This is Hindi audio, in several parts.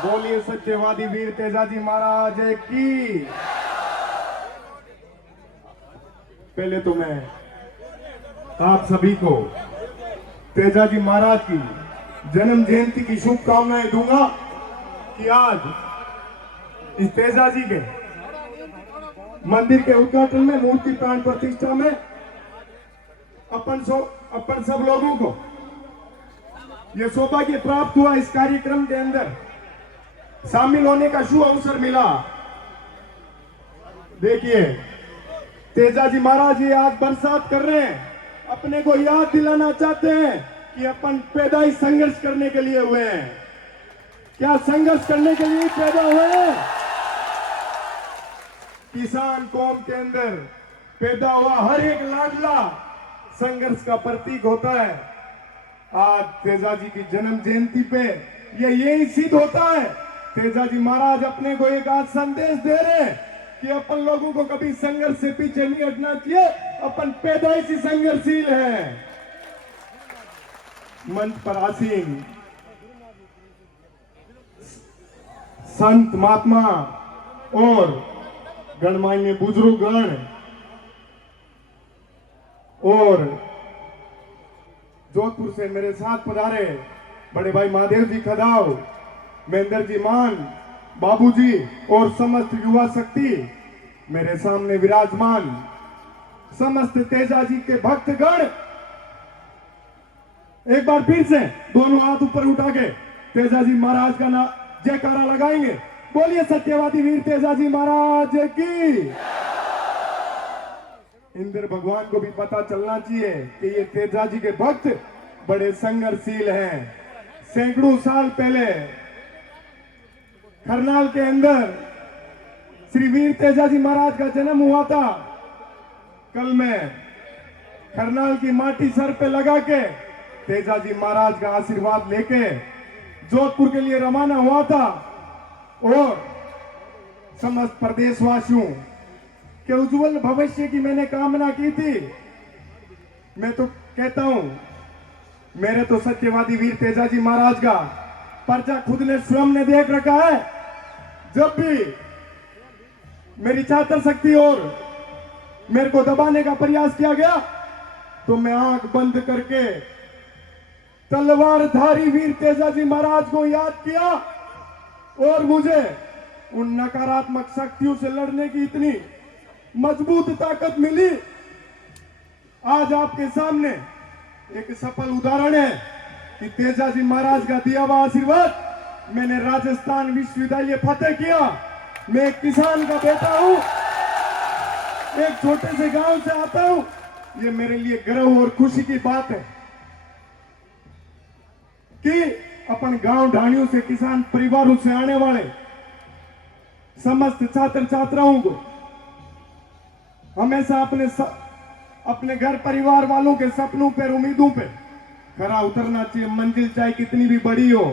बोलिए सत्यवादी वीर तेजाजी महाराज की। पहले तो मैं आप सभी को तेजाजी महाराज की जन्म जयंती की शुभकामनाएं दूंगा कि आज इस तेजाजी के मंदिर के उद्घाटन में, मूर्ति प्राण प्रतिष्ठा में अपन सब लोगों को यह सौभाग्य प्राप्त हुआ, इस कार्यक्रम के अंदर शामिल होने का शुभ अवसर मिला। देखिए तेजाजी महाराज ये आज बरसात कर रहे हैं, अपने को याद दिलाना चाहते हैं कि अपन पैदाइश संघर्ष करने के लिए हुए हैं। क्या संघर्ष करने के लिए पैदा हुए हैं? किसान कौम के अंदर पैदा हुआ हर एक लाडला संघर्ष का प्रतीक होता है। आज तेजाजी की जन्म जयंती पे यही सिद्ध होता है। तेजाजी महाराज अपने को एक आज संदेश दे रहे हैं कि अपन लोगों को कभी संघर्ष से पीछे नहीं हटना चाहिए, अपन पैदाइशी संघर्षशील है। मंच पर आसीन संत महात्मा और गणमान्य बुजुर्गगण और जोधपुर से मेरे साथ पधारे बड़े भाई महादेव जी खदाव, महेंद्र जी मान, बाबूजी और समस्त युवा शक्ति मेरे सामने विराजमान, समस्त तेजाजी के भक्तगण, एक बार फिर से दोनों हाथ ऊपर उठा के तेजाजी महाराज का जयकारा लगाएंगे। बोलिए सत्यवादी वीर तेजाजी महाराज की। इंद्र भगवान को भी पता चलना चाहिए कि ये तेजाजी के भक्त बड़े संघर्षशील हैं। सैकड़ों साल पहले करनाल के अंदर श्री वीर तेजाजी महाराज का जन्म हुआ था। कल मैं करनाल की माटी सर पे लगा के तेजाजी महाराज का आशीर्वाद लेके जोधपुर के लिए रवाना हुआ था और समस्त प्रदेशवासियों के उज्जवल भविष्य की मैंने कामना की थी। मैं तो कहता हूं, मेरे तो सत्यवादी वीर तेजाजी महाराज का पर्चा खुद ने स्वयं ने देख रखा है। जब भी मेरी छात्र शक्ति और मेरे को दबाने का प्रयास किया गया तो मैं आंख बंद करके तलवारधारी वीर तेजाजी महाराज को याद किया और मुझे उन नकारात्मक शक्तियों से लड़ने की इतनी मजबूत ताकत मिली। आज आपके सामने एक सफल उदाहरण है कि तेजाजी महाराज का दिया हुआ आशीर्वाद मैंने राजस्थान विश्वविद्यालय फतेह किया। मैं एक किसान का बेटा हूं, एक छोटे से गांव से आता हूं। ये मेरे लिए गर्व और खुशी की बात है कि अपन गांव ढाणियों से, किसान परिवारों से आने वाले समस्त छात्र छात्राओं को हमेशा अपने घर परिवार वालों के सपनों पर, उम्मीदों पे खरा उतरना चाहिए। मंजिल चाहे कितनी भी बड़ी हो,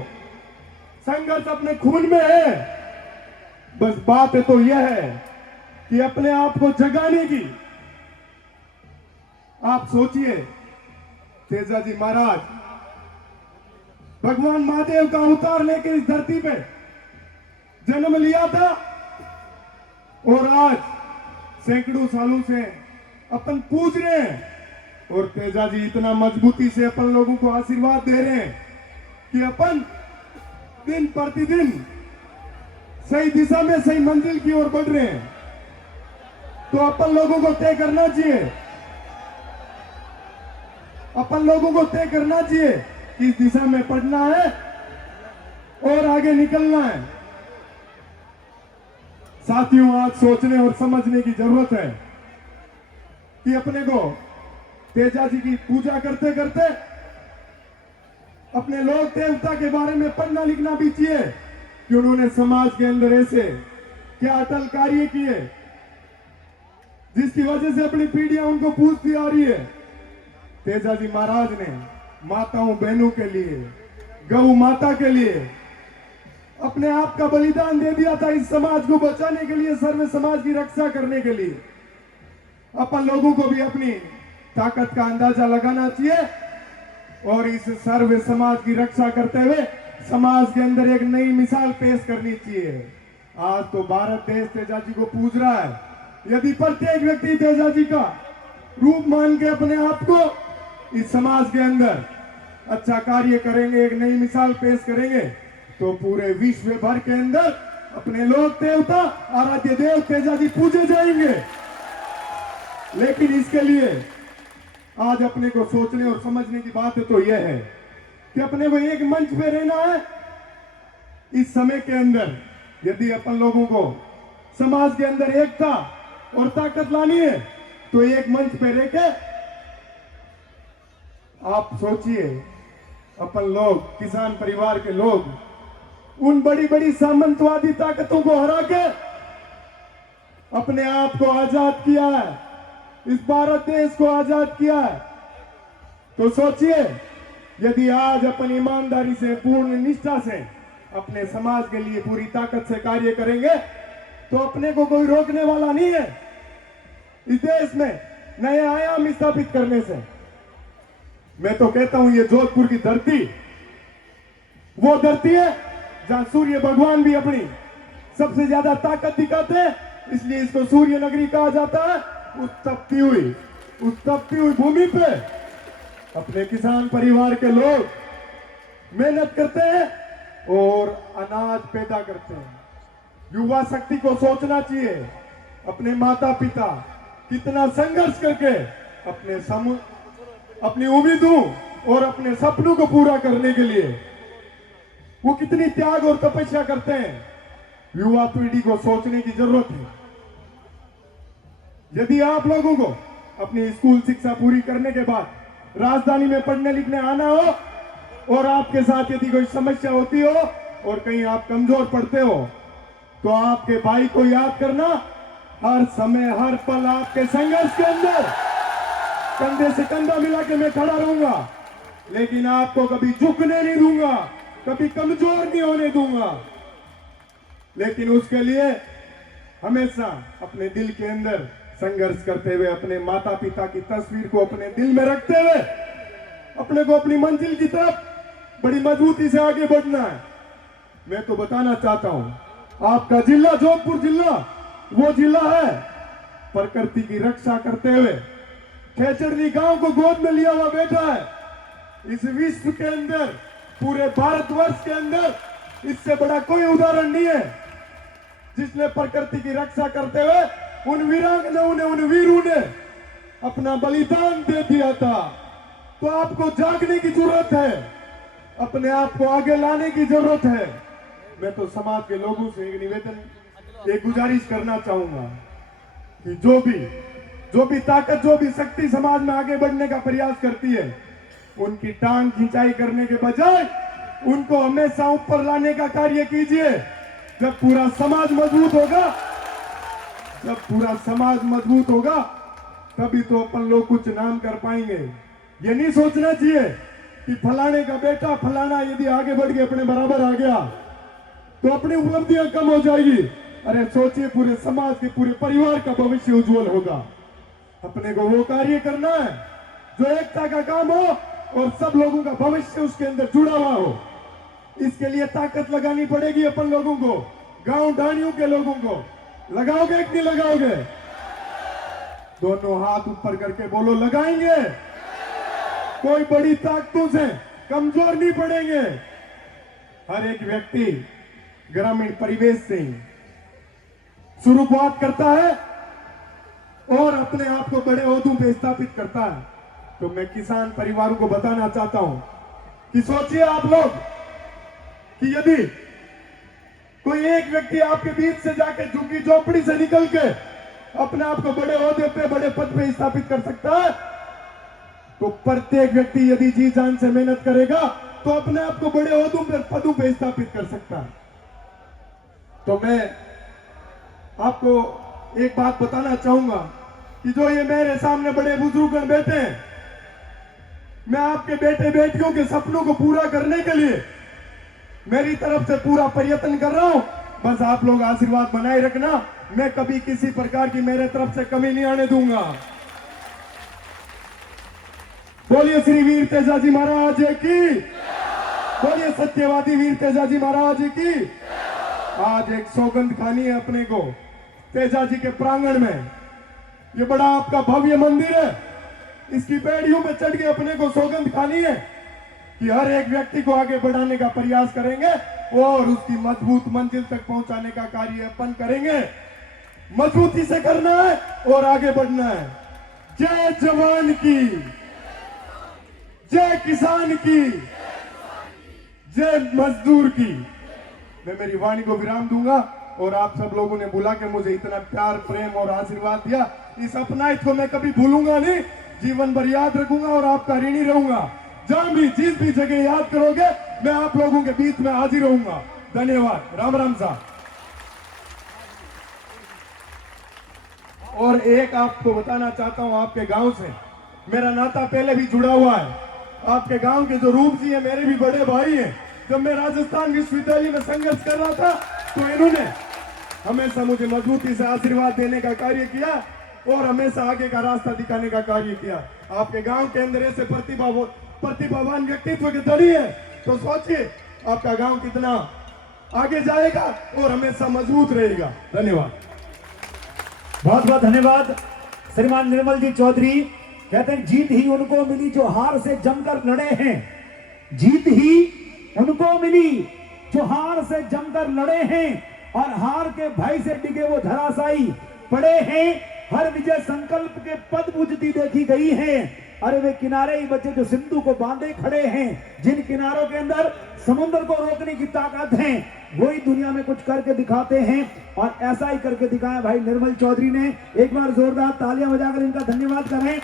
संघर्ष अपने खून में है। बस बात है तो यह है कि अपने आप को जगाने की। आप सोचिए तेजाजी महाराज भगवान महादेव का अवतार लेके इस धरती पे जन्म लिया था और आज सैकड़ों सालों से अपन पूज रहे हैं और तेजाजी इतना मजबूती से अपन लोगों को आशीर्वाद दे रहे हैं कि अपन दिन प्रतिदिन सही दिशा में, सही मंजिल की ओर बढ़ रहे हैं। तो अपन लोगों को तय करना चाहिए, अपन लोगों को तय करना चाहिए कि इस दिशा में पढ़ना है और आगे निकलना है। साथियों, आज सोचने और समझने की जरूरत है कि अपने को तेजाजी की पूजा करते करते अपने लोक देवता के बारे में पढ़ना लिखना भी चाहिए कि उन्होंने समाज के अंदर ऐसे क्या अटल कार्य किए जिसकी वजह से अपनी पीढ़ियां उनको पूछती आ रही है। तेजाजी महाराज ने माताओं बहनों के लिए, गौ माता के लिए अपने आप का बलिदान दे दिया था, इस समाज को बचाने के लिए, सर्व समाज की रक्षा करने के लिए। अपन लोगों को भी अपनी ताकत का अंदाजा लगाना चाहिए और इस सर्व समाज की रक्षा करते हुए समाज के अंदर एक नई मिसाल पेश करनी चाहिए। आज तो भारत देश तेजा जी को पूज रहा है। यदि प्रत्येक व्यक्ति तेजा जी का रूप मान के अपने आप को इस समाज के अंदर अच्छा कार्य करेंगे, एक नई मिसाल पेश करेंगे, तो पूरे विश्व भर के अंदर अपने लोक देवता आराध्य देव तेजा जी पूजे जाएंगे। लेकिन इसके लिए आज अपने को सोचने और समझने की बात तो यह है कि अपने को एक मंच पे रहना है। इस समय के अंदर यदि अपन लोगों को समाज के अंदर एकता और ताकत लानी है तो एक मंच पे रह के आप सोचिए, अपन लोग किसान परिवार के लोग उन बड़ी बड़ी सामंतवादी ताकतों को हरा के अपने आप को आजाद किया है, इस भारत देश को आजाद किया है। तो सोचिए, यदि आज अपन ईमानदारी से, पूर्ण निष्ठा से अपने समाज के लिए पूरी ताकत से कार्य करेंगे तो अपने को कोई रोकने वाला नहीं है इस देश में नए आयाम स्थापित करने से। मैं तो कहता हूं, ये जोधपुर की धरती वो धरती है जहां सूर्य भगवान भी अपनी सबसे ज्यादा ताकत दिखाते हैं, इसलिए इसको सूर्य नगरी कहा जाता है। उस तपती हुई भूमि पे अपने किसान परिवार के लोग मेहनत करते हैं और अनाज पैदा करते हैं। युवा शक्ति को सोचना चाहिए, अपने माता पिता कितना संघर्ष करके अपनी उम्मीदों और अपने सपनों को पूरा करने के लिए वो कितनी त्याग और तपस्या करते हैं। युवा पीढ़ी को सोचने की जरूरत है। यदि आप लोगों को अपनी स्कूल शिक्षा पूरी करने के बाद राजधानी में पढ़ने लिखने आना हो और आपके साथ यदि कोई समस्या होती हो और कहीं आप कमजोर पड़ते हो तो आपके भाई को याद करना, हर समय हर पल आपके संघर्ष के अंदर कंधे से कंधा मिला के मैं खड़ा रहूंगा, लेकिन आपको कभी झुकने नहीं दूंगा, कभी कमजोर नहीं होने दूंगा। लेकिन उसके लिए हमेशा अपने दिल के अंदर संघर्ष करते हुए, अपने माता पिता की तस्वीर को अपने दिल में रखते हुए अपने को अपनी मंजिल की तरफ बड़ी मजबूती से आगे बढ़ना है। मैं तो बताना चाहता हूं, आपका जिला जोधपुर जिला वो जिला है प्रकृति की रक्षा करते हुए खेचड़नी गांव को गोद में लिया हुआ बैठा है। इस विश्व के अंदर, पूरे भारतवर्ष के अंदर इससे बड़ा कोई उदाहरण नहीं है जिसने प्रकृति की रक्षा करते हुए उन वीरांगनाओं ने, उन वीरों ने अपना बलिदान दे दिया था। तो आपको जागने की जरूरत है, अपने आप को आगे लाने की जरूरत है। मैं तो समाज के लोगों से एक निवेदन, एक गुजारिश करना चाहूंगा कि जो भी ताकत, जो भी शक्ति समाज में आगे बढ़ने का प्रयास करती है, उनकी टांग खिंचाई करने के बजाय उनको हमेशा ऊपर लाने का कार्य कीजिए। जब पूरा समाज मजबूत होगा तभी तो अपन लोग कुछ नाम कर पाएंगे। ये नहीं सोचना चाहिए कि फलाने का बेटा फलाना यदि आगे बढ़ के अपने बराबर आ गया तो अपनी उपलब्धियां कम हो जाएगी। अरे सोचिए, पूरे समाज के, पूरे परिवार का भविष्य उज्जवल होगा। अपने को वो कार्य करना है जो एकता का काम हो और सब लोगों का भविष्य उसके अंदर जुड़ा हुआ हो। इसके लिए ताकत लगानी पड़ेगी अपन लोगों को, गांव ढाणियों के लोगों को। लगाओगे कि नहीं लगाओगे? दोनों हाथ ऊपर करके बोलो, लगाएंगे। कोई बड़ी ताकतों से कमजोर नहीं पड़ेंगे। हर एक व्यक्ति ग्रामीण परिवेश से शुरुआत करता है और अपने आप को बड़े ओहदों पे स्थापित करता है। तो मैं किसान परिवारों को बताना चाहता हूं कि सोचिए आप लोग कि यदि कोई एक व्यक्ति आपके बीच से जाके झुग्गी झोपड़ी से निकल के अपने आप को बड़े ओहदे पे, बड़े पद पे स्थापित कर सकता है, तो प्रत्येक व्यक्ति यदि जी जान से मेहनत करेगा तो अपने आप को बड़े ओहदों पे, पदों पे स्थापित कर सकता है। तो मैं आपको एक बात बताना चाहूंगा कि जो ये मेरे सामने बड़े बुजुर्ग बैठे हैं, मैं आपके बेटे बेटियों के सपनों को पूरा करने के लिए मेरी तरफ से पूरा प्रयत्न कर रहा हूं। बस आप लोग आशीर्वाद बनाए रखना। मैं कभी किसी प्रकार की मेरे तरफ से कमी नहीं आने दूंगा। बोलिए श्री वीर तेजा जी महाराज की। बोलिए सत्यवादी वीर तेजाजी महाराज की। आज एक सौगंध खानी है अपने को तेजाजी के प्रांगण में। ये बड़ा आपका भव्य मंदिर है, इसकी पेड़ियों पे चढ़ के अपने को सौगंध खानी है कि हर एक व्यक्ति को आगे बढ़ाने का प्रयास करेंगे और उसकी मजबूत मंजिल तक पहुंचाने का कार्य अपन करेंगे। मजबूती से करना है और आगे बढ़ना है। जय जवान की, जय किसान की, जय मजदूर की। मैं मेरी वाणी को विराम दूंगा और आप सब लोगों ने बुला के मुझे इतना प्यार प्रेम और आशीर्वाद दिया, इस अपनाइत को मैं कभी भूलूंगा नहीं, जीवन भर याद रखूंगा और आपका ऋणी रहूंगा। जहां भी जिस भी जगह याद करोगे मैं आप लोगों के बीच में हाजिर रहूंगा। धन्यवाद। राम राम साहब। और एक आपको बताना चाहता हूं, आपके गांव से मेरा नाता पहले भी जुड़ा हुआ है। आपके गांव के जो रूप जी है मेरे भी बड़े भाई हैं। जब मैं राजस्थान विश्वविद्यालय में संघर्ष कर रहा था तो इन्होंने हमेशा मुझे मजबूती से आशीर्वाद देने का कार्य किया और हमेशा आगे का रास्ता दिखाने का कार्य किया। आपके गांव के अंदर ऐसे प्रतिभावान व्यक्तित्व के धनी है तो सोचिए आपका गांव कितना आगे जाएगा और हमेशा मजबूत रहेगा। धन्यवाद। बहुत बहुत धन्यवाद श्रीमान निर्मल जी चौधरी। कहते हैं जीत ही उनको मिली जो हार से जमकर लड़े हैं। जीत ही उनको मिली जो हार से जमकर लड़े हैं और हार के भय से डिगे वो धराशायी पड़े हैं। हर विजय संकल्प के पद पूजती देखी गई है। अरे वे किनारे ही बचे जो सिंधु को बांधे खड़े हैं। जिन किनारों के अंदर समुद्र को रोकने की ताकत है वही दुनिया में कुछ करके दिखाते हैं और ऐसा ही करके दिखाया भाई निर्मल चौधरी ने। एक बार जोरदार तालियां बजाकर इनका धन्यवाद करें।